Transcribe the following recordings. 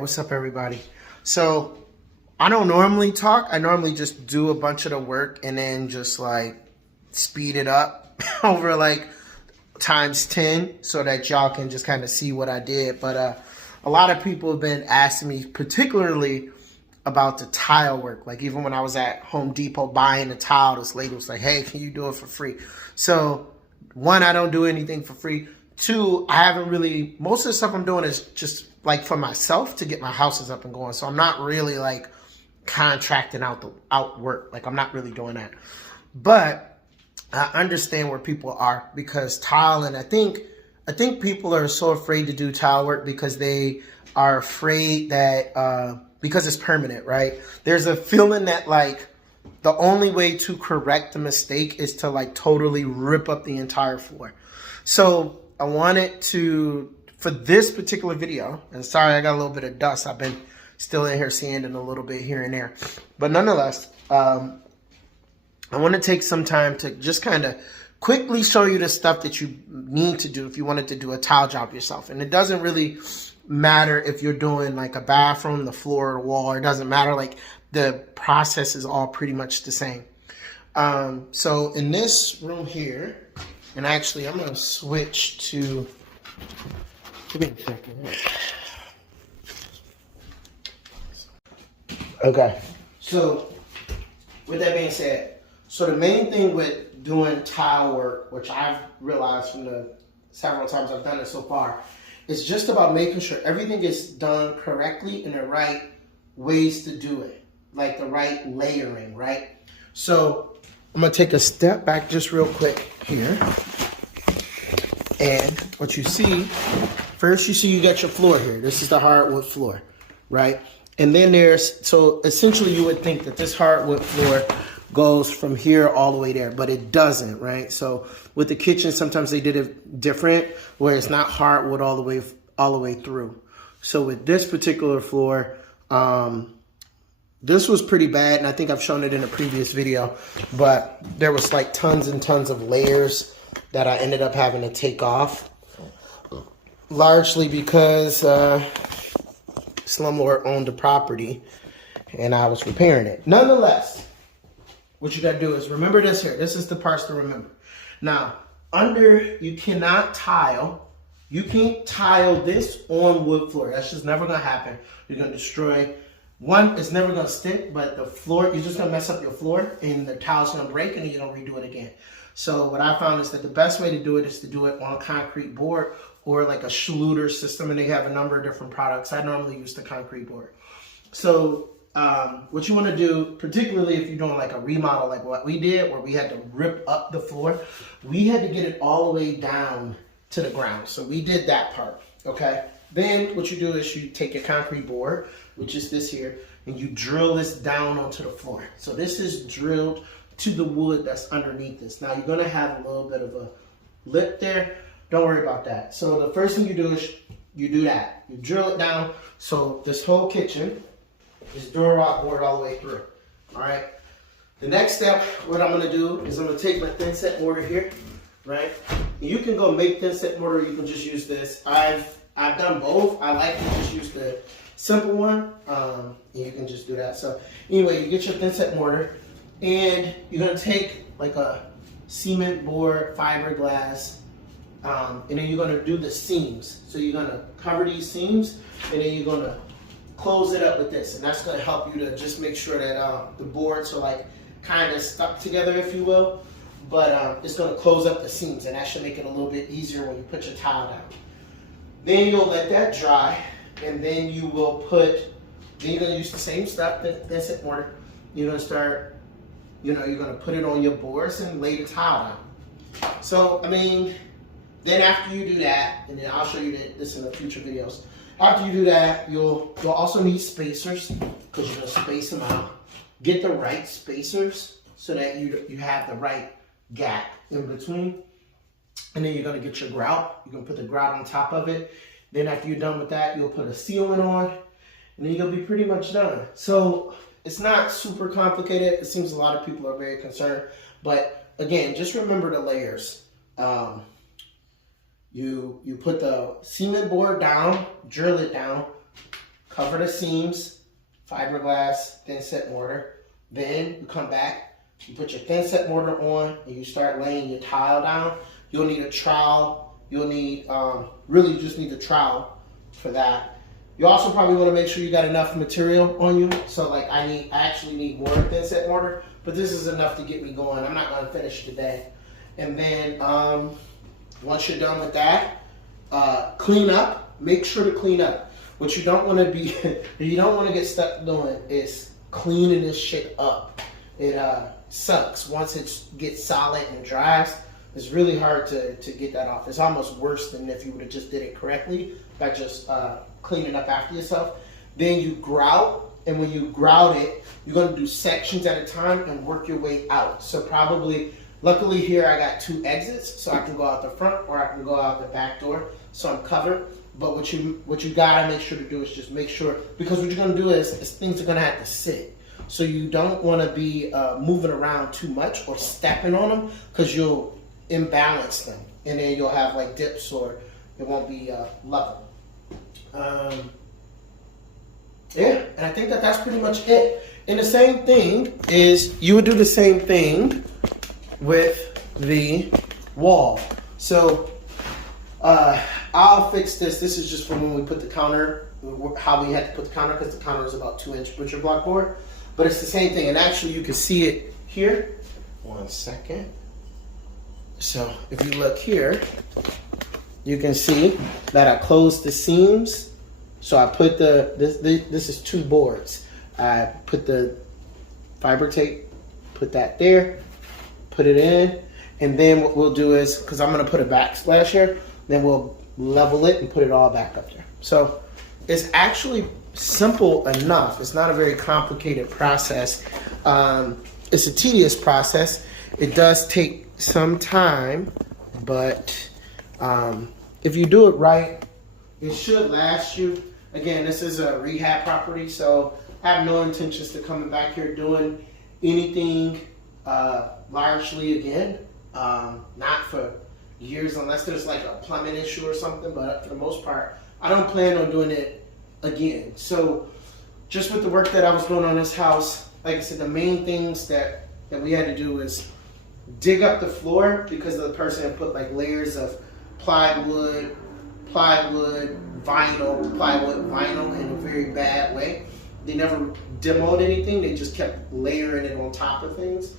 What's up, everybody? So I don't normally talk. I normally just do a bunch of the work and then just like speed it up over like times 10 so that y'all can just kind of see what I did. But a lot of people have been asking me particularly about the tile work. Like even when I was at Home Depot buying a tile, this lady was like, hey, can you do it for free? So one, I don't do anything for free. Two, I haven't really, most of the stuff I'm doing is just like for myself to get my houses up and going. So I'm not really like contracting out work. Like I'm not really doing that. But I understand where people are because tile, and I think people are so afraid to do tile work because they are afraid that because it's permanent, right? There's a feeling that like the only way to correct the mistake is to like totally rip up the entire floor. So I wanted to, for this particular video, and sorry I got a little bit of dust. I've been still in here sanding a little bit here and there. But nonetheless, I want to take some time to just kind of quickly show you the stuff that you need to do if you wanted to do a tile job yourself. And it doesn't really matter if you're doing like a bathroom, the floor, or wall. It doesn't matter. Like the process is all pretty much the same. So in this room here, and actually I'm going to switch to, give me a second. Okay, so with that being said, so the main thing with doing tile work, which I've realized from the several times I've done it so far, is just about making sure everything is done correctly in the right ways to do it, like the right layering, right? So I'm gonna take a step back just real quick here. And what you see, first you see you got your floor here. This is the hardwood floor, right? And then there's, so essentially you would think that this hardwood floor goes from here all the way there, but it doesn't, right? So with the kitchen, sometimes they did it different, where it's not hardwood all the way through. So with this particular floor, this was pretty bad, and I think I've shown it in a previous video, but there was like tons and tons of layers that I ended up having to take off, largely because slumlord owned the property and I was repairing it. Nonetheless, what you gotta do is remember this here. This is the parts to remember. Now, under, you cannot tile. You can't tile this on wood floor. That's just never gonna happen. You're gonna destroy. One, it's never gonna stick, but the floor, you're just gonna mess up your floor and the tile's gonna break and then you're gonna redo it again. So what I found is that the best way to do it is to do it on a concrete board or like a Schluter system, and they have a number of different products. I normally use the concrete board. So what you wanna do, particularly if you're doing like a remodel like what we did, where we had to rip up the floor, we had to get it all the way down to the ground. So we did that part, okay? Then what you do is you take your concrete board, which is this here, and you drill this down onto the floor. So this is drilled to the wood that's underneath this. Now you're gonna have a little bit of a lip there. Don't worry about that. So the first thing you do is you do that. You drill it down. So this whole kitchen is Durock board all the way through, all right? The next step, what I'm gonna do is I'm gonna take my thin set mortar here, right? You can go make thin set mortar, you can just use this. I've done both. I like to just use the simple one. You can just do that. So anyway, you get your thin set mortar, and you're gonna take like a cement board, fiberglass, and then you're gonna do the seams. So you're gonna cover these seams, and then you're gonna close it up with this, and that's gonna help you to just make sure that the boards are like kind of stuck together, if you will. But it's gonna close up the seams, and that should make it a little bit easier when you put your tile down. Then you'll let that dry, and then you will put, then you're gonna use the same stuff, that's it, mortar. You're gonna start, you're gonna put it on your boards and lay the tile down. So, I mean, then after you do that, and then I'll show you this in the future videos. After you do that, you'll also need spacers, because you're gonna space them out. Get the right spacers so that you have the right gap in between. And then you're gonna get your grout. You're gonna put the grout on top of it. Then after you're done with that, you'll put a sealant on, and then you're gonna be pretty much done. So it's not super complicated. It seems a lot of people are very concerned, but again, just remember the layers. You put the cement board down, drill it down, cover the seams, fiberglass, thin set mortar. Then you come back, you put your thin set mortar on, and you start laying your tile down. You'll need a trowel. You'll need, really just need the trowel for that. You also probably want to make sure you got enough material on you. So like I actually need more thin set mortar, but this is enough to get me going. I'm not going to finish today. And then once you're done with that, clean up. Make sure to clean up. What you don't want to be, you don't want to get stuck doing is cleaning this shit up. It sucks. Once it gets solid and dries, it's really hard to get that off. It's almost worse than if you would have just did it correctly by just cleaning up after yourself. Then you grout, and when you grout it, you're going to do sections at a time and work your way out. So probably, luckily here I got 2 exits, so I can go out the front or I can go out the back door, so I'm covered. But what you gotta make sure to do is just make sure, because what you're gonna do is things are gonna have to sit. So you don't want to be moving around too much or stepping on them, because you'll imbalance them, and then you'll have like dips, or it won't be level. Yeah, and I think that's pretty much it. And the same thing is, you would do the same thing with the wall. So I'll fix this. This is just from when we put the counter, how we had to put the counter, because the counter is about 2-inch butcher block board. But it's the same thing, and actually you can see it here. 1 second. So if you look here, you can see that I closed the seams. So I put this is 2 boards. I put the fiber tape, put that there, put it in, and then what we'll do is, because I'm gonna put a backsplash here, then we'll level it and put it all back up there. So it's actually simple enough. It's not a very complicated process. It's a tedious process. It does take some time, but if you do it right, it should last you. Again, this is a rehab property, so I have no intentions to coming back here doing anything largely again. Not for years, unless there's like a plumbing issue or something, but for the most part, I don't plan on doing it again. So just with the work that I was doing on this house, like I said, the main things that we had to do is dig up the floor, because the person had put like layers of plywood, vinyl in a very bad way. They never demoed anything. They just kept layering it on top of things.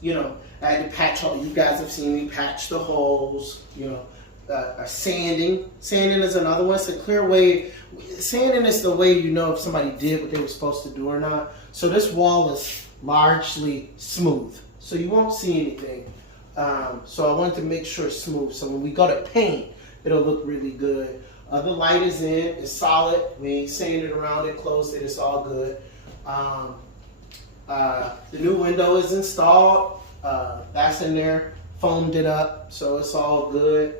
You know, I had to patch all, you guys have seen me patch the holes, you know, sanding. Sanding is another one. It's a clear way. Sanding is the way you know if somebody did what they were supposed to do or not. So this wall is largely smooth, so you won't see anything. So I wanted to make sure it's smooth, so when we go to paint, it'll look really good. The light is in, it's solid. We ain't sanded around it, closed it, it's all good. The new window is installed. That's in there, foamed it up, so it's all good.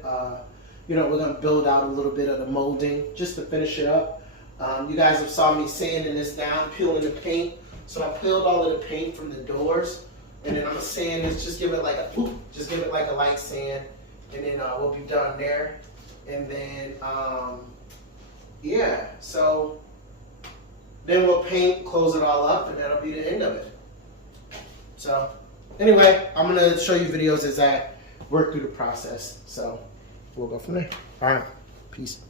You know, we're gonna build out a little bit of the molding just to finish it up. You guys have saw me sanding this down, peeling the paint. So I peeled all of the paint from the doors, and then I'm gonna sand this, just give it like a light sand, and then we'll be done there. And then yeah, so then we'll paint, close it all up, and that'll be the end of it. So anyway, I'm gonna show you videos as I work through the process. So we'll go from there. All right, peace.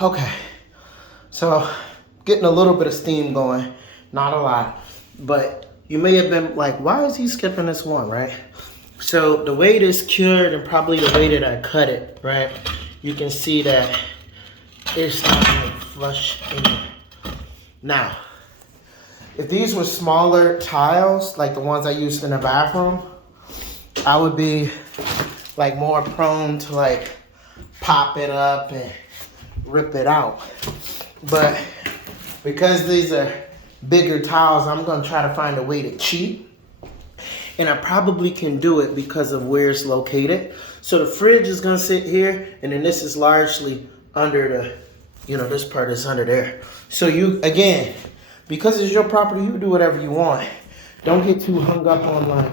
okay. So getting a little bit of steam going, not a lot, but you may have been like, why is he skipping this one, right? So the way this cured and probably the way that I cut it, right? You can see that it's not going to flush in there. Now, if these were smaller tiles, like the ones I used in the bathroom, I would be like more prone to like pop it up and rip it out. But because these are bigger tiles, I'm gonna try to find a way to cheat. And I probably can do it because of where it's located. So the fridge is gonna sit here, and then this is largely under the, you know, this part is under there. So you, again, because it's your property, you do whatever you want. Don't get too hung up on like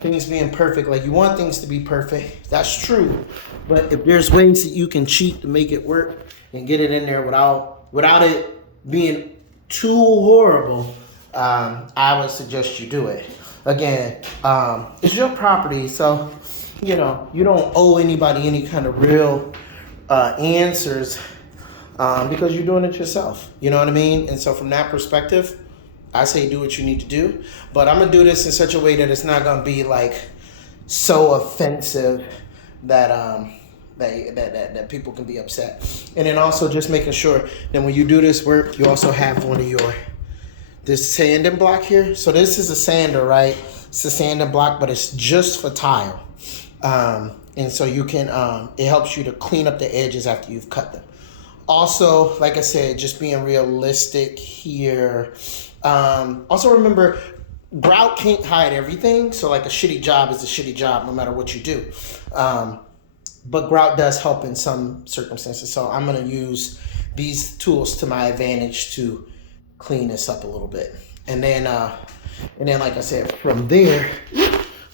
things being perfect. Like you want things to be perfect, that's true. But if there's ways that you can cheat to make it work and get it in there without it being too horrible, I would suggest you do it. Again, it's your property, so you know you don't owe anybody any kind of real answers because you're doing it yourself. You know what I mean? And so from that perspective, I say do what you need to do. But I'm gonna do this in such a way that it's not gonna be like so offensive that that people can be upset. And then also just making sure that when you do this work, you also have one of your this sanding block here. So this is a sander, right? It's a sanding block, but it's just for tile. And so you can, it helps you to clean up the edges after you've cut them. Also, like I said, just being realistic here. Also remember, grout can't hide everything. So like a shitty job is a shitty job no matter what you do. But grout does help in some circumstances. So I'm gonna use these tools to my advantage to clean this up a little bit. And then like I said, from there,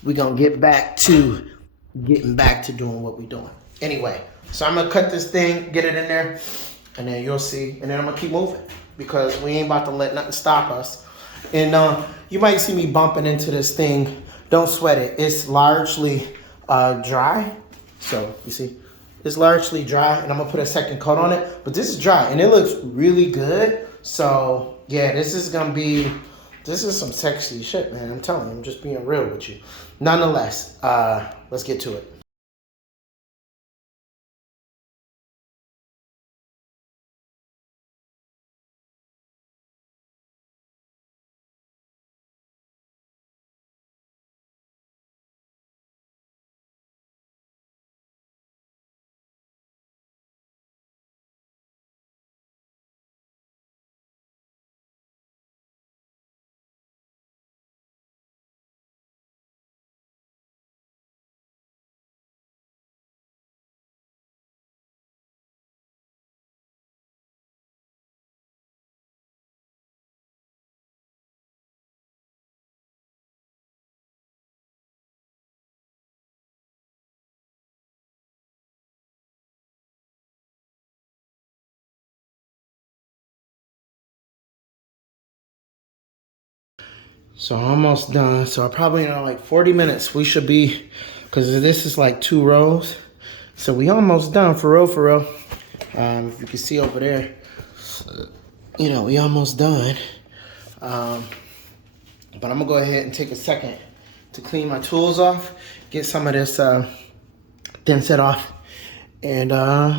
we're gonna get back to getting back to doing what we're doing. Anyway, so I'm gonna cut this thing, get it in there, and then you'll see, and then I'm gonna keep moving because we ain't about to let nothing stop us. And you might see me bumping into this thing. Don't sweat it. It's largely dry. So you see, it's largely dry, and I'm gonna put a second coat on it, but this is dry and it looks really good. So yeah, this is some sexy shit, man. I'm telling you, I'm just being real with you. Nonetheless, let's get to it. So almost done. So probably in like 40 minutes we should be, because this is like 2 rows. So we almost done for real, for real. If you can see over there, you know, we almost done. But I'm gonna go ahead and take a second to clean my tools off, get some of this thin set off, and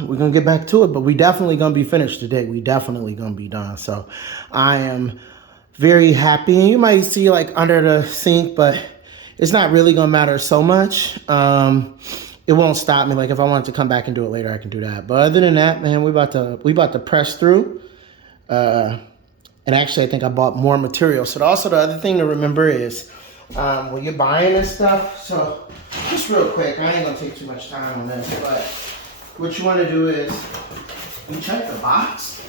we're gonna get back to it. But we definitely gonna be finished today. We definitely gonna be done. So I am very happy. And you might see like under the sink, but it's not really gonna matter so much. It won't stop me. Like if I wanted to come back and do it later, I can do that. But other than that, man, we about to press through. And actually, I think I bought more material. So also the other thing to remember is when you're buying this stuff. So just real quick, I ain't gonna take too much time on this, but what you want to do is you check the box,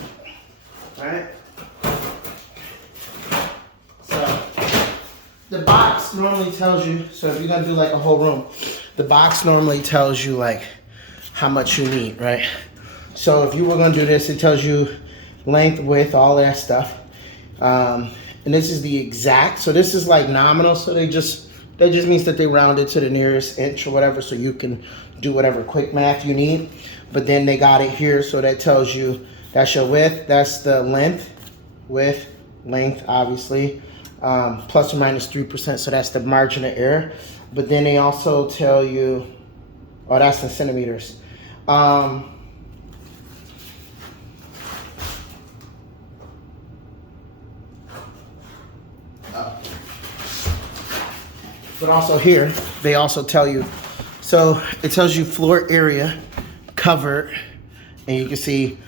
right? So the box normally tells you, so if you're gonna do like a whole room, the box normally tells you like how much you need, right? So if you were gonna do this, it tells you length, width, all that stuff. And this is the exact, so this is like nominal, so that just means that they rounded to the nearest inch or whatever, so you can do whatever quick math you need. But then they got it here, so that tells you That's your width. That's the length. Width, length, obviously. Plus or minus 3%. So that's the margin of error. But then they also tell you, oh, that's in centimeters. But also here, they also tell you, so it tells you floor area covered, and you can see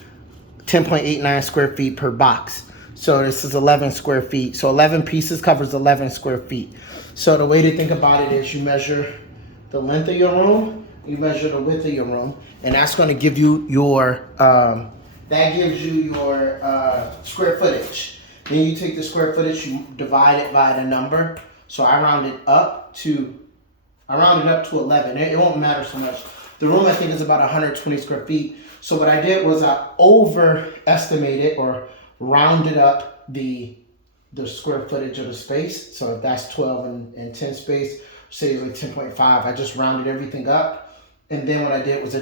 10.89 square feet per box. So this is 11 square feet. So 11 pieces covers 11 square feet. So the way to think about it is you measure the length of your room, you measure the width of your room, and that's going to give you your, square footage. Then you take the square footage, you divide it by the number. So I rounded up to 11. It won't matter so much. The room, I think, is about 120 square feet. So what I did was I overestimated or rounded up the square footage of the space. So if that's 12 and 10 space, say it's like 10.5, I just rounded everything up. And then what I did was I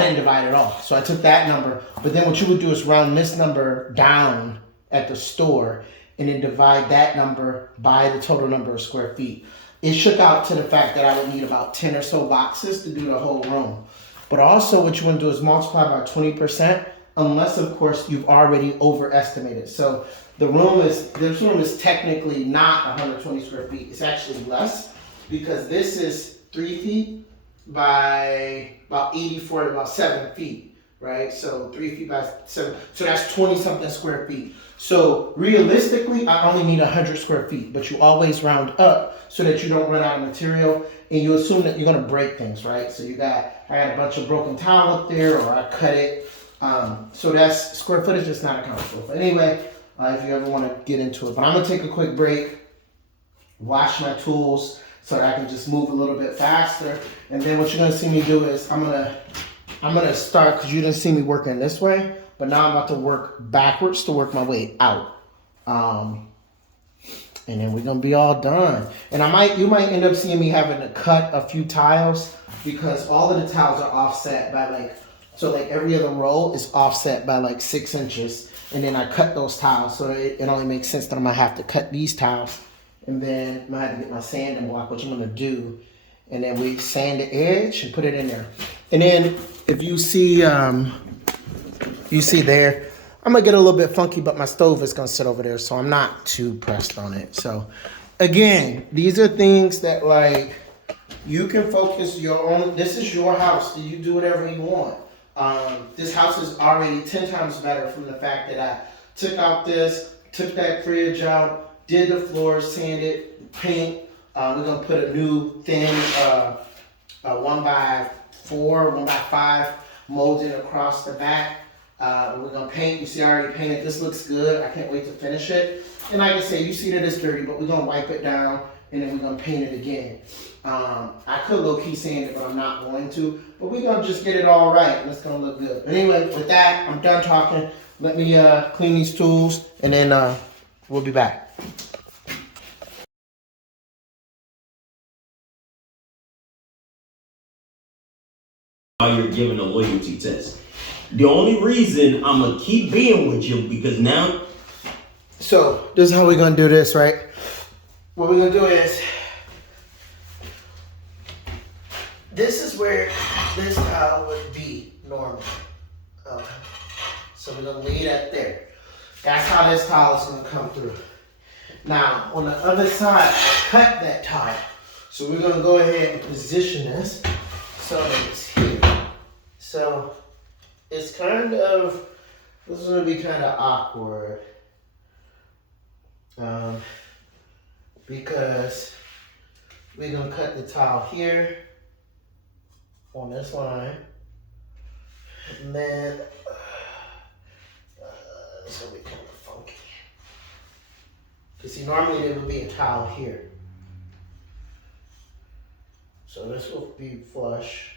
didn't divide it all. So I took that number, but then what you would do is round this number down at the store and then divide that number by the total number of square feet. It shook out to the fact that I would need about 10 or so boxes to do the whole room. But also what you want to do is multiply by 20%, unless of course you've already overestimated. So this room is technically not 120 square feet. It's actually less because this is 3 feet by about 84 to about 7 feet, right? So 3 feet by 7, so that's 20 something square feet. So realistically, I only need 100 square feet, but you always round up so that you don't run out of material, and you assume that you're gonna break things, right? So I had a bunch of broken tile up there, or I cut it. So that's square footage is not accounted for. But anyway, if you ever wanna get into it. But I'm gonna take a quick break, wash my tools so that I can just move a little bit faster. And then what you're gonna see me do is I'm gonna start, because you didn't see me working this way, but now I'm about to work backwards to work my way out. And then we're gonna be all done. And you might end up seeing me having to cut a few tiles because all of the tiles are offset by so every other row is offset by 6 inches. And then I cut those tiles, so it only makes sense that I'm gonna have to cut these tiles. And then I'm gonna have to get my sanding block, which I'm gonna do. And then we sand the edge and put it in there. And then if you see there, I'm gonna get a little bit funky, but my stove is gonna sit over there, so I'm not too pressed on it. So again, these are things that you can focus your own. This is your house. You do whatever you want. This house is already 10 times better from the fact that I took that fridge out, did the floors, sanded, paint. We're gonna put a new thin 1x4, 1x5 molded across the back. We're gonna paint. You see, I already painted. This looks good. I can't wait to finish it. And like I say, you see that it's dirty, but we're gonna wipe it down and then we're gonna paint it again. I could low-key sand it, but I'm not going to. But we're gonna just get it all right, and it's gonna look good. But anyway, with that, I'm done talking. Let me clean these tools, and then we'll be back. While you're giving a loyalty test. The only reason I'm gonna keep being with you because now. So this is how we're gonna do this, right? What we're gonna do is, this is where this tile would be normally. Okay. So we're gonna leave that there. That's how this tile is gonna come through. Now on the other side, I cut that tile. So we're gonna go ahead and position this so that it's here. So it's this is gonna be kind of awkward. Because we're gonna cut the tile here on this line, and then it's gonna be kind of funky. Cause see, normally there would be a tile here, so this will be flush.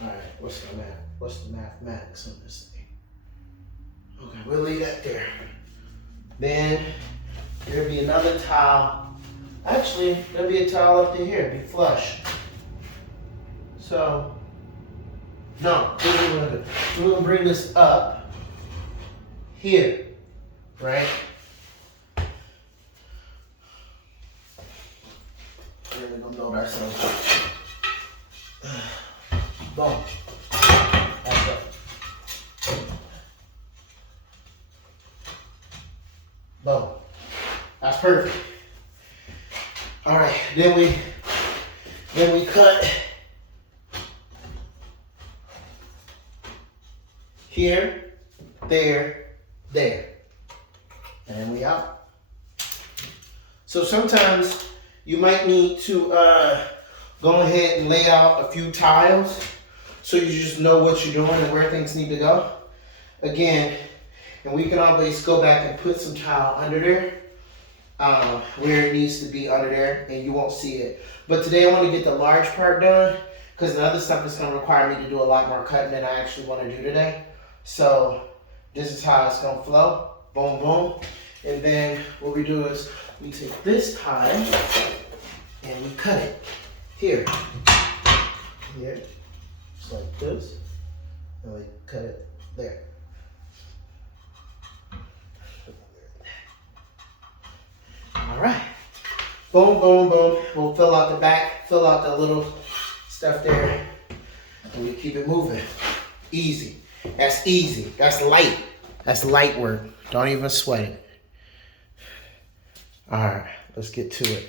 All right, what's the mathematics on this thing? Okay, we'll leave that there. Then there'll be another tile. Actually, there'll be a tile up to here, be flush. So No, this is what we're gonna do. So we're gonna bring this up here, right? And then we're gonna build ourselves up. Boom. That's it. Boom. That's perfect. All right, then we cut here, there, there, and then we out. So sometimes you might need to go ahead and lay out a few tiles so you just know what you're doing and where things need to go. Again, and we can always go back and put some tile under there where it needs to be under there and you won't see it. But today I want to get the large part done because the other stuff is going to require me to do a lot more cutting than I actually want to do today. So this is how it's going to flow. Boom, boom. And then what we do is we take this tile and we cut it here. Here. Just like this. And we cut it there. All right. Boom, boom, boom. We'll fill out the back, fill out the little stuff there, and we keep it moving. Easy. That's easy. That's light. That's light work. Don't even sweat it. All right, let's get to it.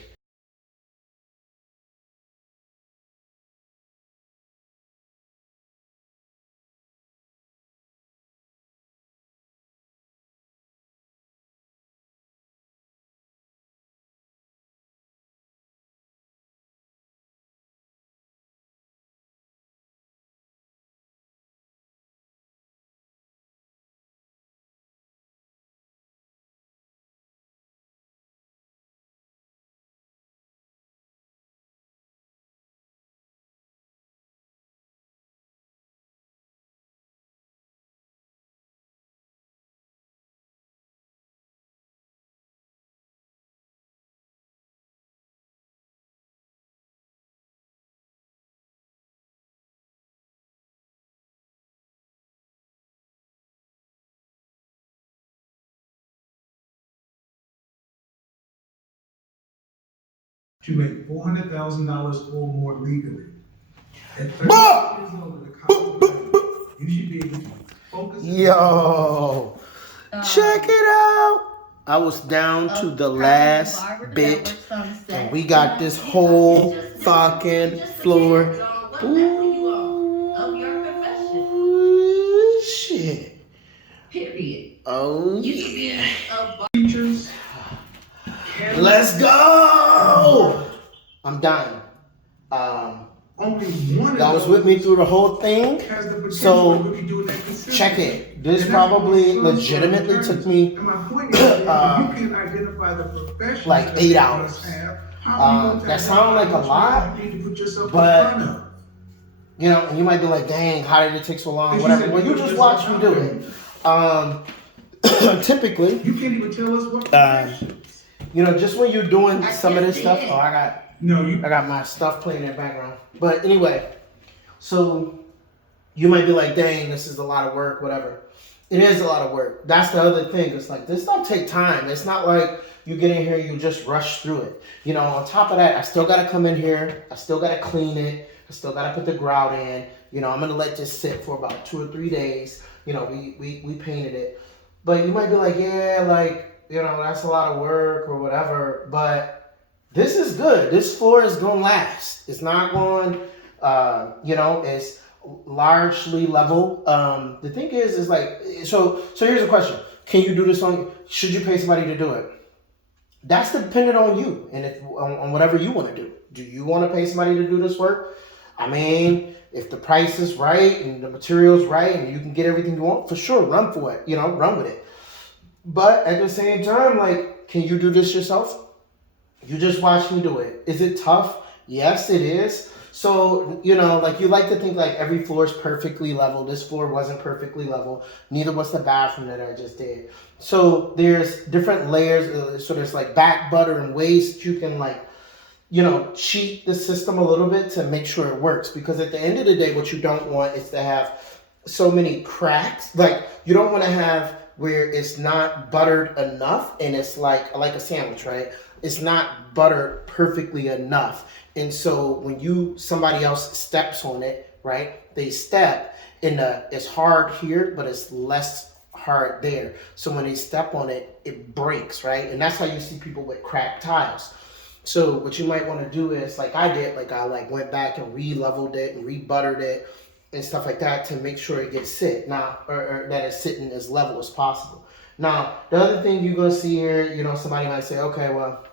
To make $400,000 or more legally. At 30 years old with a college, you should be able to focus. Yo, check it out. I was down to the last bit, and we got this whole fucking floor. Ooh, shit. Period. Oh yeah. Features. Let's go. I'm done. Only one That was with me through the whole thing. has the potential So to really do that consistently. check it. This probably legitimately took me And my point is, if you can identify the professions like that 8 you hours. must have, how are you going to That sounds like a identify lot, what you need to put yourself but in front of? you know, and you might be like, dang, how did it take so long? Because Whatever. said Well, you put just yourself watch me out do there. it. Typically, You can't even tell us what professions. you know, just when you're doing I some of just this stuff. did. Oh, I No, got my stuff playing in the background. But anyway, so you might be like, dang, this is a lot of work, whatever. It is a lot of work. That's the other thing. It's like, this stuff take time. It's not like you get in here, you just rush through it. You know, on top of that, I still got to come in here. I still got to clean it. I still got to put the grout in. You know, I'm going to let this sit for about 2 or 3 days. You know, we painted it. But you might be like, yeah, like, you know, that's a lot of work or whatever. But this is good. This floor is going to last. It's not going, you know, it's largely level. The thing is like, so here's the question. Can you do this should you pay somebody to do it? That's dependent on you and if on whatever you want to do. Do you want to pay somebody to do this work? I mean, if the price is right and the material's right and you can get everything you want, for sure, run for it. You know, run with it. But at the same time, like, can you do this yourself? You just watch me do it. Is it tough? Yes, it is. So, you know, like you like to think like every floor is perfectly level. This floor wasn't perfectly level. Neither was the bathroom that I just did. So there's different layers. So there's like back, butter, and waist. You can like cheat the system a little bit to make sure it works. Because at the end of the day, what you don't want is to have so many cracks. Like, you don't want to have where it's not buttered enough and it's like a sandwich, right? It's not buttered perfectly enough. And so when somebody else steps on it, right? They step it's hard here, but it's less hard there. So when they step on it, it breaks, right? And that's how you see people with cracked tiles. So what you might want to do is, like I did, I went back and re-leveled it and re-buttered it and stuff like that to make sure it gets sit now, or that it's sitting as level as possible. Now, the other thing you're going to see here, somebody might say, okay, well,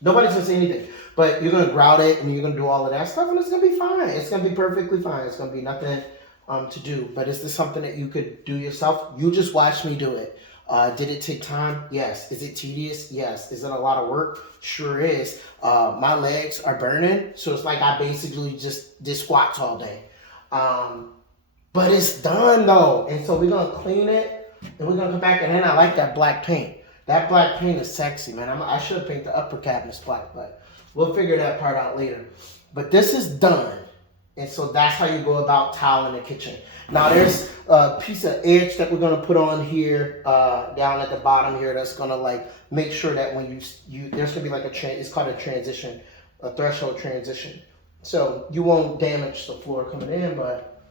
nobody's going to say anything, but you're going to grout it and you're going to do all of that stuff and it's going to be fine. It's going to be perfectly fine. It's going to be nothing to do. But is this something that you could do yourself? You just watch me do it. Did it take time? Yes. Is it tedious? Yes. Is it a lot of work? Sure is. My legs are burning, so it's like I basically just did squats all day. But it's done though, and so we're gonna clean it, and we're gonna come back. And then I like that black paint. That black paint is sexy, man. I should paint the upper cabinets black, but we'll figure that part out later. But this is done, and so that's how you go about tiling the kitchen. Now there's a piece of edge that we're gonna put on here, down at the bottom here. That's gonna make sure that when there's gonna be it's called a threshold transition. So you won't damage the floor coming in, but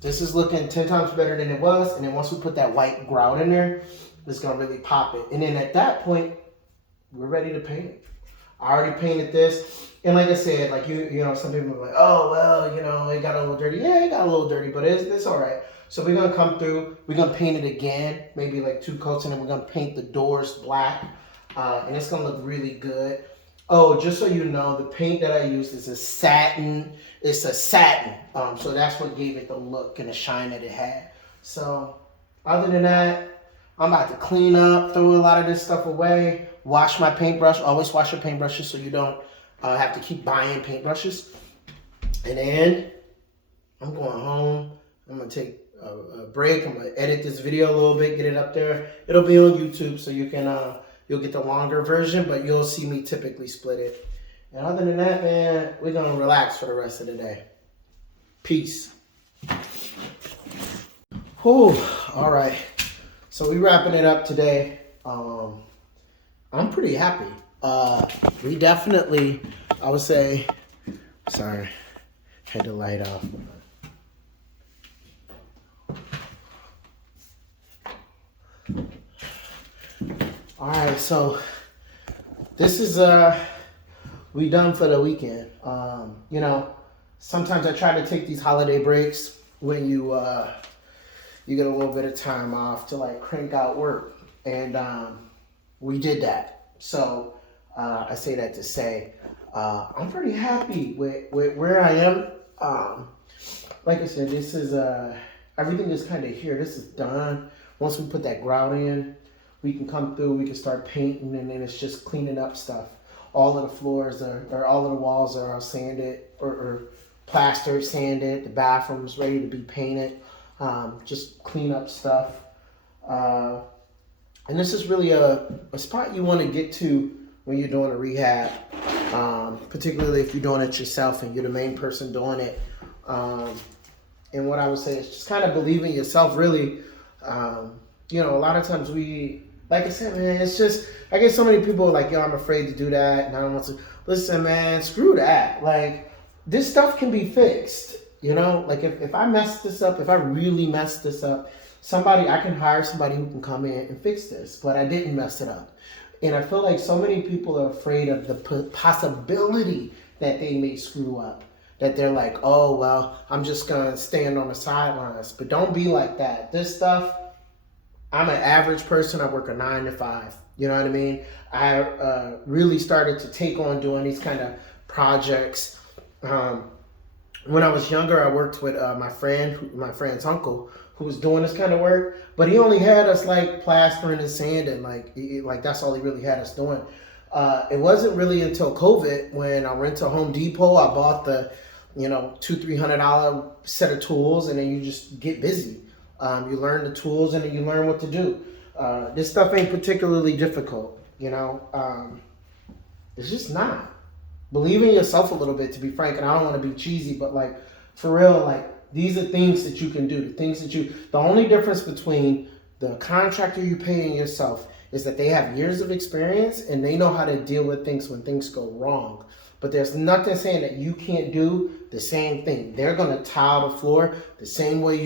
this is looking 10 times better than it was. And then once we put that white grout in there, it's gonna really pop it. And then at that point, we're ready to paint it. I already painted this. And like I said, some people are like, oh, well, it got a little dirty. Yeah, it got a little dirty, but it's all right. So we're gonna come through, we're gonna paint it again, maybe 2 coats, and then we're gonna paint the doors black. And it's gonna look really good. Oh, just so you know, the paint that I used is a satin. It's a satin. So that's what gave it the look and the shine that it had. So other than that, I'm about to clean up, throw a lot of this stuff away, wash my paintbrush. Always wash your paintbrushes so you don't have to keep buying paintbrushes. And then I'm going home. I'm going to take a break. I'm going to edit this video a little bit, get it up there. It'll be on YouTube so you can... You'll get the longer version, but you'll see me typically split it. And other than that, man, we're going to relax for the rest of the day. Peace. Whew. All right. So we wrapping it up today. I'm pretty happy. We definitely, I would say, sorry, had the light off. All right, so this is we done for the weekend. Sometimes I try to take these holiday breaks when you get a little bit of time off to crank out work, and we did that. So I say that to say I'm pretty happy with where I am. Like I said, this is everything is kind of here. This is done. Once we put that grout in, we can come through, we can start painting, and then it's just cleaning up stuff. All of the floors or all of the walls are sanded or plastered, sanded. The bathroom's ready to be painted. Just clean up stuff. And this is really a spot you want to get to when you're doing a rehab, particularly if you're doing it yourself and you're the main person doing it. And what I would say is just kind of believe in yourself, really. A lot of times like I said, man, it's just, I get so many people like, yo, I'm afraid to do that, and I don't want to. Listen, man, screw that. This stuff can be fixed, if I mess this up, if I really mess this up, I can hire somebody who can come in and fix this, but I didn't mess it up. And I feel like so many people are afraid of the possibility that they may screw up, that they're like, oh, well, I'm just going to stand on the sidelines. But don't be like that. This stuff, I'm an average person. I work a 9 to 5. You know what I mean? I really started to take on doing these kind of projects. When I was younger, I worked with my friend's uncle, who was doing this kind of work, but he only had us plastering and sanding, that's all he really had us doing. It wasn't really until COVID when I went to Home Depot, I bought the $200-300 set of tools, and then you just get busy. You learn the tools, and then you learn what to do. This stuff ain't particularly difficult, it's just not. believe in yourself a little bit, to be frank. And I don't want to be cheesy, but like for real, like these are things that you can do. The only difference between the contractor you pay and yourself is that they have years of experience and they know how to deal with things when things go wrong. But there's nothing saying that you can't do the same thing. They're going to tile the floor the same way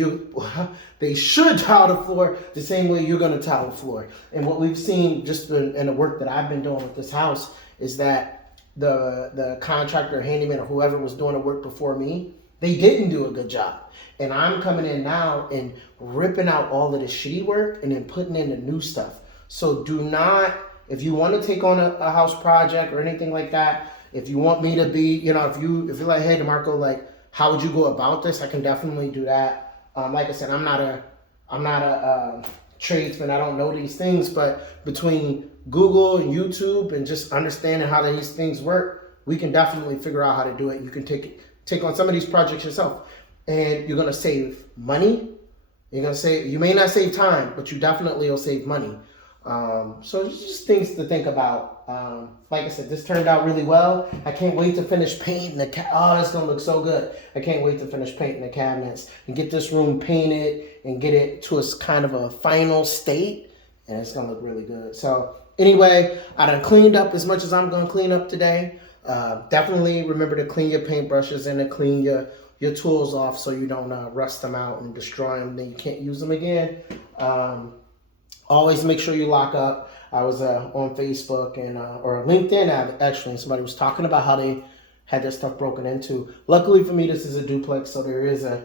they should tile the floor the same way you're going to tile the floor. And what we've seen just in the work that I've been doing with this house is that the contractor, handyman, or whoever was doing the work before me, they didn't do a good job. And I'm coming in now and ripping out all of the shitty work and then putting in the new stuff. So do not, if you want to take on a house project or anything like that, if you want me to be, if you're like, hey, DeMarco, like, how would you go about this? I can definitely do that. Like I said, I'm not a tradesman. I don't know these things, but between Google and YouTube and just understanding how these things work, we can definitely figure out how to do it. You can take on some of these projects yourself, and you're gonna save money. You may not save time, but you definitely will save money. So it's just things to think about. Like I said, this turned out really well. I can't wait to finish painting the it's gonna look so good. I can't wait to finish painting the cabinets and get this room painted and get it to a kind of a final state, and it's gonna look really good. So anyway, I done cleaned up as much as I'm gonna clean up today. Definitely remember to clean your paintbrushes and to clean your tools off so you don't rust them out and destroy them, then you can't use them again. Always make sure you lock up. I was on Facebook or LinkedIn actually, and somebody was talking about how they had their stuff broken into. Luckily for me, this is a duplex, so there is I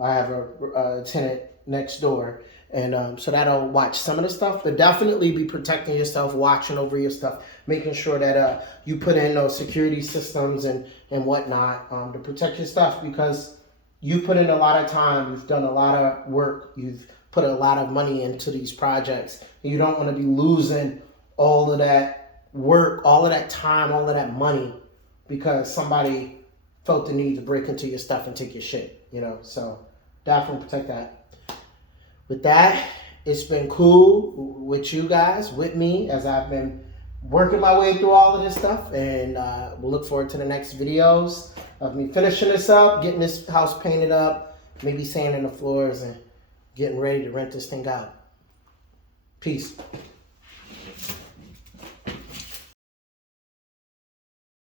have a tenant next door, and so that'll watch some of the stuff. But definitely be protecting yourself, watching over your stuff, making sure that you put in those security systems and whatnot to protect your stuff, because you've put in a lot of time, you've done a lot of work, you've put a lot of money into these projects. You don't want to be losing all of that work, all of that time, all of that money because somebody felt the need to break into your stuff and take your shit, So definitely protect that. With that, it's been cool with you guys, with me, as I've been working my way through all of this stuff, and we'll look forward to the next videos of me finishing this up, getting this house painted up, maybe sanding the floors, and getting ready to rent this thing out. Peace.